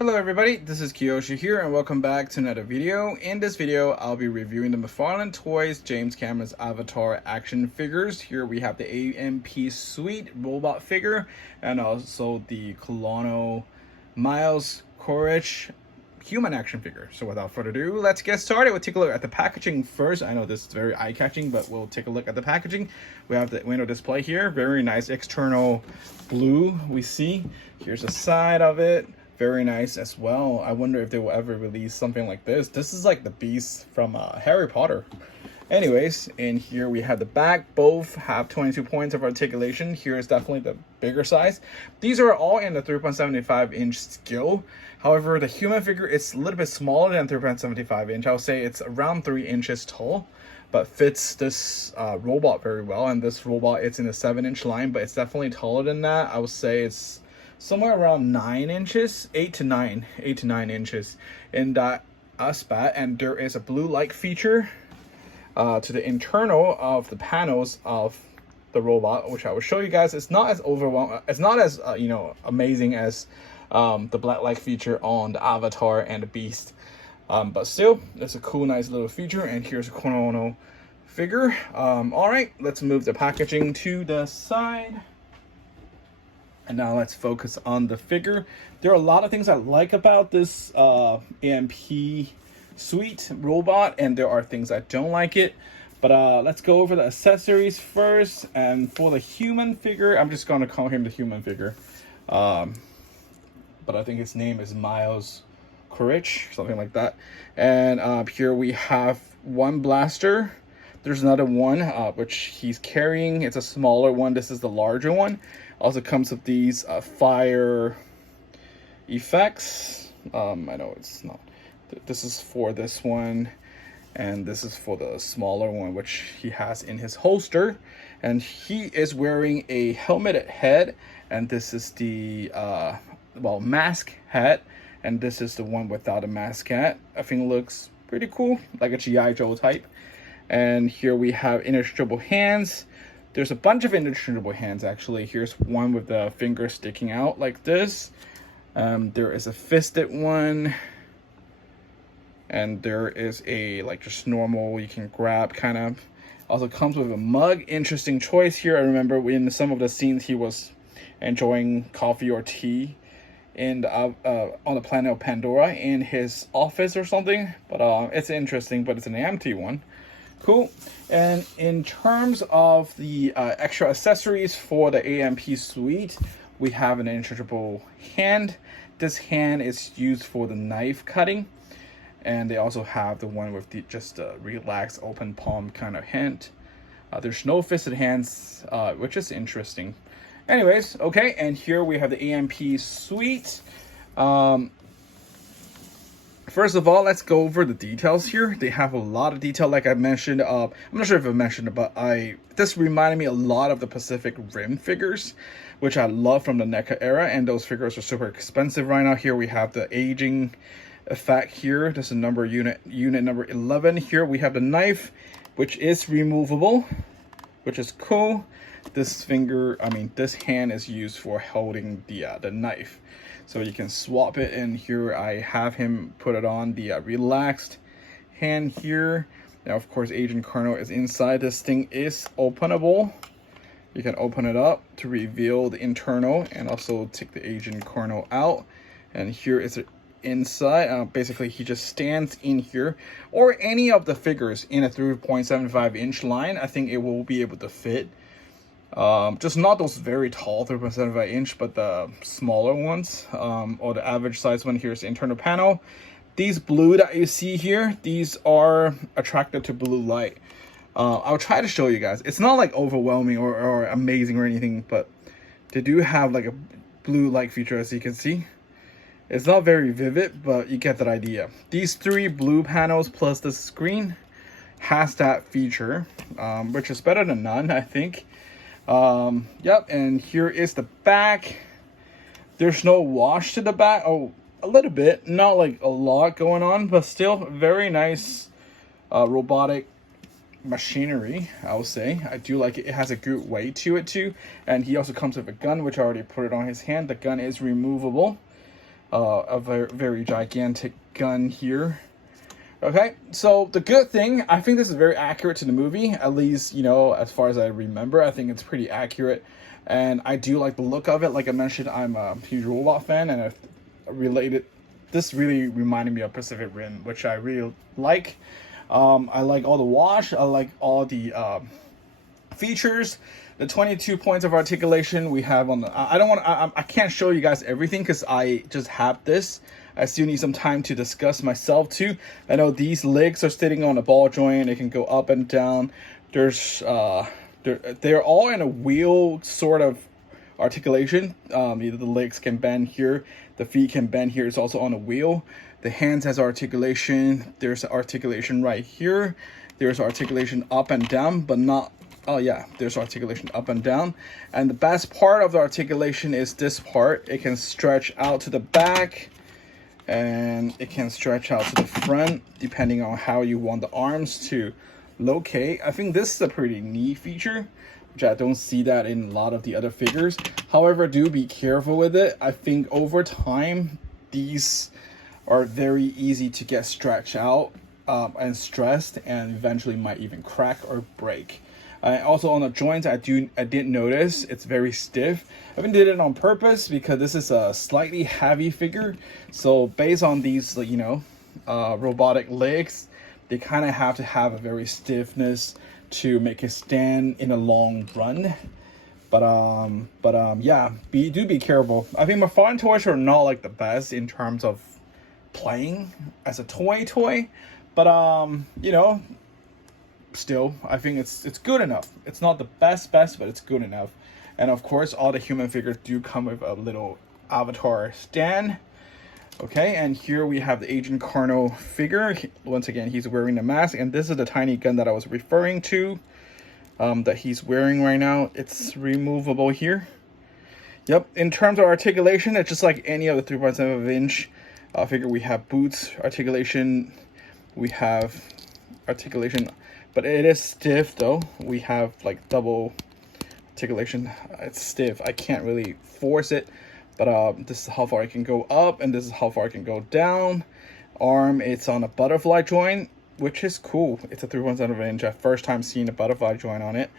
Hello everybody, this is Kiyoshi here and welcome back to another video. In this video, I'll be reviewing the McFarlane Toys James Cameron's Avatar action figures. Here we have the AMP Suite robot figure and also the Colonel Miles Quaritch human action figure. So without further ado, let's get started. We'll take a look at the packaging first. I know this is very eye-catching, but we'll take a look at the packaging. We have the window display here. Very nice external blue we see. Here's the side of it. Very nice as well. I wonder if they will ever release something like this. This is like the beast from Harry Potter. Anyways, in here we have the back. Both have 22 points of articulation. Here is definitely the bigger size. These are all in the 3.75 inch scale. However, the human figure is a little bit smaller than 3.75 inch. I'll say it's around 3 inches tall, but fits this robot very well. And this robot, it's in the 7-inch line, but it's definitely taller than that. I would say it's somewhere around 9 inches, 8 to 9 inches in that aspect. And there is a blue light feature to the internal of the panels of the robot, which I will show you guys. It's not as overwhelming, it's not as amazing as the black light feature on the Avatar and the Beast, but still it's a cool, nice little feature. And here's a Konono figure. All right, let's move the packaging to the side. And now let's focus on the figure. There are a lot of things I like about this AMP Suite robot, and there are things I don't like it. But let's go over the accessories first. And for the human figure, I'm just going to call him the human figure. But I think his name is Miles Quaritch, something like that. And here we have one blaster. There's another one, which he's carrying. It's a smaller one. This is the larger one. Also comes with these fire effects. I know it's not. This is for this one, and this is for the smaller one, which he has in his holster. And he is wearing a helmeted head, and this is the mask hat, and this is the one without a mask hat. I think it looks pretty cool, like a G.I. Joe type. And here we have interchangeable hands. There's a bunch of interchangeable hands, actually. Here's one with the finger sticking out like this. There is a fisted one. And there is a, like, just normal, you can grab kind of. Also comes with a mug. Interesting choice here. I remember in some of the scenes he was enjoying coffee or tea in on the planet of Pandora in his office or something. But it's interesting, but it's an empty one. Cool. And in terms of the extra accessories for the AMP Suite, we have an interchangeable hand. This hand is used for the knife cutting. And they also have the one with just a relaxed open palm kind of hand. There's no fisted hands, which is interesting. Anyways, okay, and here we have the AMP Suite. First of all, let's go over the details here. They have a lot of detail, like I mentioned. I'm not sure if I mentioned it, but this reminded me a lot of the Pacific Rim figures, which I love from the NECA era, and those figures are super expensive right now. Here we have the aging effect here. This is unit number 11. Here we have the knife, which is removable, which is cool. This hand is used for holding the knife. So you can swap it, and here I have him put it on the relaxed hand here. Now, of course, Agent Colonel is inside. This thing is openable. You can open it up to reveal the internal and also take the Agent Colonel out. And here is the inside. Basically, he just stands in here, or any of the figures in a 3.75 inch line. I think it will be able to fit. Just not those very tall 3.75 inch, but the smaller ones, or the average size one. Here's the internal panel. These blue that you see here, these are attracted to blue light. I'll try to show you guys. It's not like overwhelming or amazing or anything, but they do have like a blue light feature, as you can see. It's not very vivid, but you get that idea. These 3 blue panels plus the screen has that feature, which is better than none, I think. Yep, and here is the back. There's no wash to the back. Oh, a little bit, not like a lot going on, but still very nice robotic machinery, I would say. I do like it. It has a good weight to it too. And he also comes with a gun, which I already put it on his hand. The gun is removable. a very gigantic gun here. Okay, so the good thing, I think this is very accurate to the movie, at least, you know, as far as I remember. I think it's pretty accurate, and I do like the look of it. Like I mentioned, I'm a huge robot fan, and I've related, this really reminded me of Pacific Rim, which I really like. I like all the wash, I like all the features, the 22 points of articulation we have on the, I can't show you guys everything because I just have this. I still need some time to discuss myself too. I know these legs are sitting on a ball joint. It can go up and down. There's they're all in a wheel sort of articulation. Either the legs can bend here, the feet can bend here. It's also on a wheel. The hands has articulation. There's articulation right here. There's articulation up and down, but not, oh yeah, there's articulation up and down. And the best part of the articulation is this part. It can stretch out to the back, and it can stretch out to the front depending on how you want the arms to locate. I think this is a pretty neat feature, which I don't see that in a lot of the other figures. However, do be careful with it. I think over time these are very easy to get stretched out and stressed, and eventually might even crack or break. Also on the joints, I did notice it's very stiff. I haven't did it on purpose because this is a slightly heavy figure. So based on these, you know, robotic legs, they kind of have to have a very stiffness to make it stand in a long run. But yeah, do be careful. I think McFarlane toys are not like the best in terms of playing as a toy, but you know, still, I think it's good enough. It's not the best, but it's good enough. And of course, all the human figures do come with a little avatar stand. Okay, and here we have the Agent Carno figure. Once again, he's wearing the mask, and this is the tiny gun that I was referring to, that he's wearing right now. It's removable here. Yep, in terms of articulation, it's just like any other 3.7 inch figure. We have boots articulation, we have articulation, but it is stiff though. We have like double articulation. It's stiff. I can't really force it, but this is how far I can go up, and this is how far I can go down. Arm, it's on a butterfly joint, which is cool. It's a 3.7 inch. First time seeing a butterfly joint on it.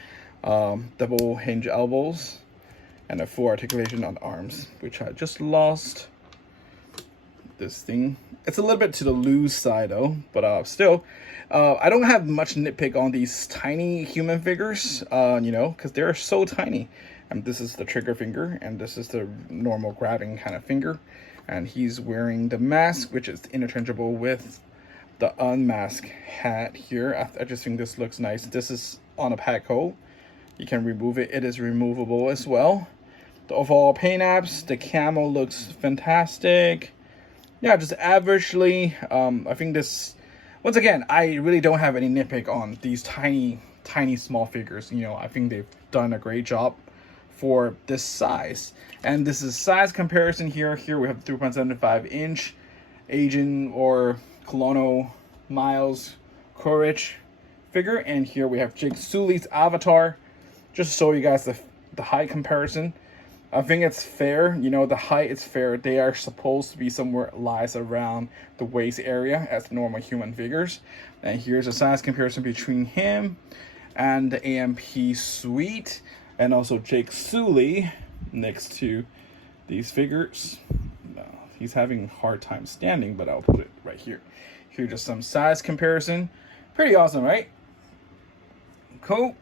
Double hinge elbows, and a full articulation on arms, which I just lost. This thing, it's a little bit to the loose side though, but still, I don't have much nitpick on these tiny human figures, you know, because they're so tiny. And this is the trigger finger, and this is the normal grabbing kind of finger, and he's wearing the mask, which is interchangeable with the unmasked hat here. I just think this looks nice. This is on a pack hole. You can remove it. It is removable as well. The overall paint apps, the camo looks fantastic. Yeah, just averagely. I think this, once again, I really don't have any nitpick on these tiny small figures. You know, I think they've done a great job for this size. And this is size comparison here. Here we have 3.75 inch Agent or Colonel Miles Quaritch figure, and here we have Jake Sully's avatar. Just to show you guys the height comparison. I think it's fair, you know, the height is fair. They are supposed to be somewhere lies around the waist area as normal human figures. And here's a size comparison between him and the AMP Suite, and also Jake Sully next to these figures. He's having a hard time standing, but I'll put it right here. Here's just some size comparison. Pretty awesome, right? Cool.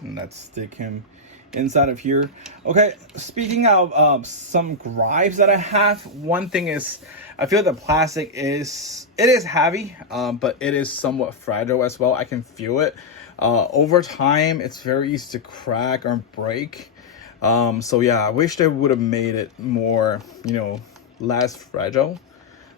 And let's stick him inside of here. Okay, speaking of some gripes that I have, one thing is I feel the plastic is heavy, but it is somewhat fragile as well. I can feel it. Over time, it's very easy to crack or break. So yeah, I wish they would have made it more, you know, less fragile.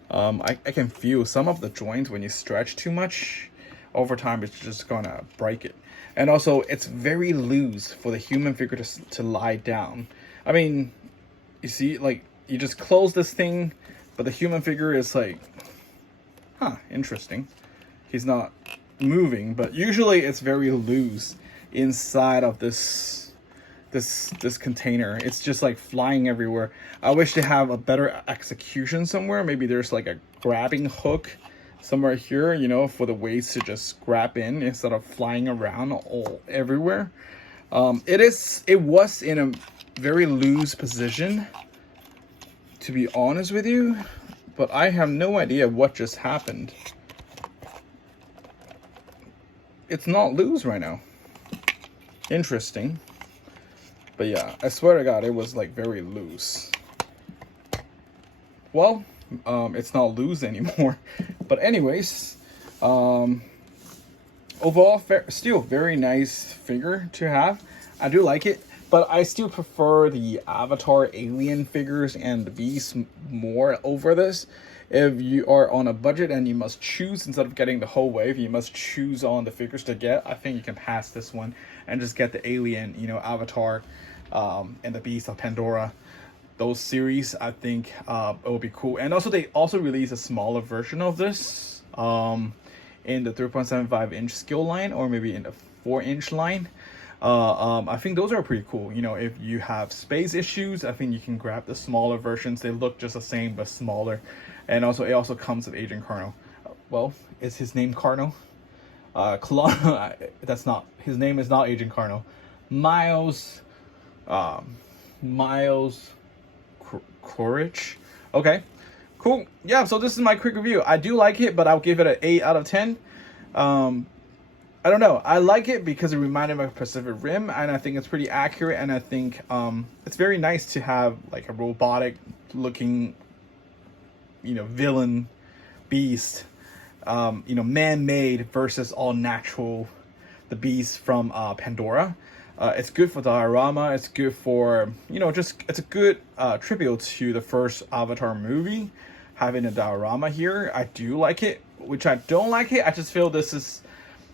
I can feel some of the joints when you stretch too much. Over time, it's just gonna break it. And also, it's very loose for the human figure to lie down. I mean, you see, like, you just close this thing, but the human figure is like, huh, interesting. He's not moving, but usually it's very loose inside of this this container. It's just like flying everywhere. I wish to have a better execution somewhere. Maybe there's like a grabbing hook somewhere here, you know, for the weights to just grab in instead of flying around all everywhere. It was in a very loose position, to be honest with you, but I have no idea what just happened. It's not loose right now. Interesting. But yeah, I swear to God, it was like very loose. Well, it's not loose anymore. But anyways, overall, still very nice figure to have. I do like it, but I still prefer the Avatar alien figures and the Beast more over this. If you are on a budget and you must choose, instead of getting the whole wave, you must choose on the figures to get, I think you can pass this one and just get the alien, you know, Avatar, and the Beast of Pandora. Those series, I think it will be cool. And also, they also released a smaller version of this in the 3.75 inch scale line, or maybe in the 4-inch line. I think those are pretty cool. You know, if you have space issues, I think you can grab the smaller versions. They look just the same but smaller. And also, it also comes with Agent Carno. Well, is his name Carno? That's not, his name is not Agent Carno. Miles Quaritch. Okay, cool. Yeah, so this is my quick review. I do like it, but I'll give it an 8 out of 10. I don't know. I like it because it reminded me of Pacific Rim, and I think it's pretty accurate, and I think it's very nice to have like a robotic looking, you know, villain beast, you know, man-made versus all natural, the beast from Pandora. It's good for diorama. It's good for, you know, just, it's a good tribute to the first Avatar movie, having a diorama here. I do like it. Which I don't like it, I just feel this is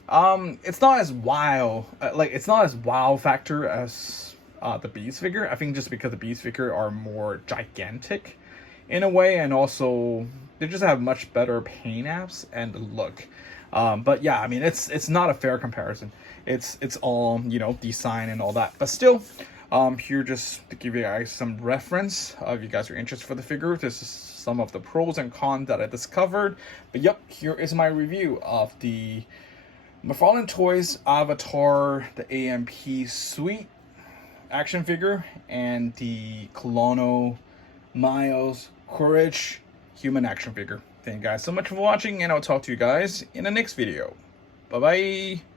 it's not as wow, like it's not as wow factor as the Beast figure. I think just because the Beast figure are more gigantic in a way, and also they just have much better paint apps and look. But yeah, I mean, it's not a fair comparison. It's all, you know, design and all that, but still, here just to give you guys some reference, if you guys are interested for the figure. This is some of the pros and cons that I discovered. But yep, here is my review of the McFarlane Toys Avatar, the AMP Suite action figure, and the Colonel Miles Quaritch human action figure. Thank you guys so much for watching, and I'll talk to you guys in the next video. Bye bye.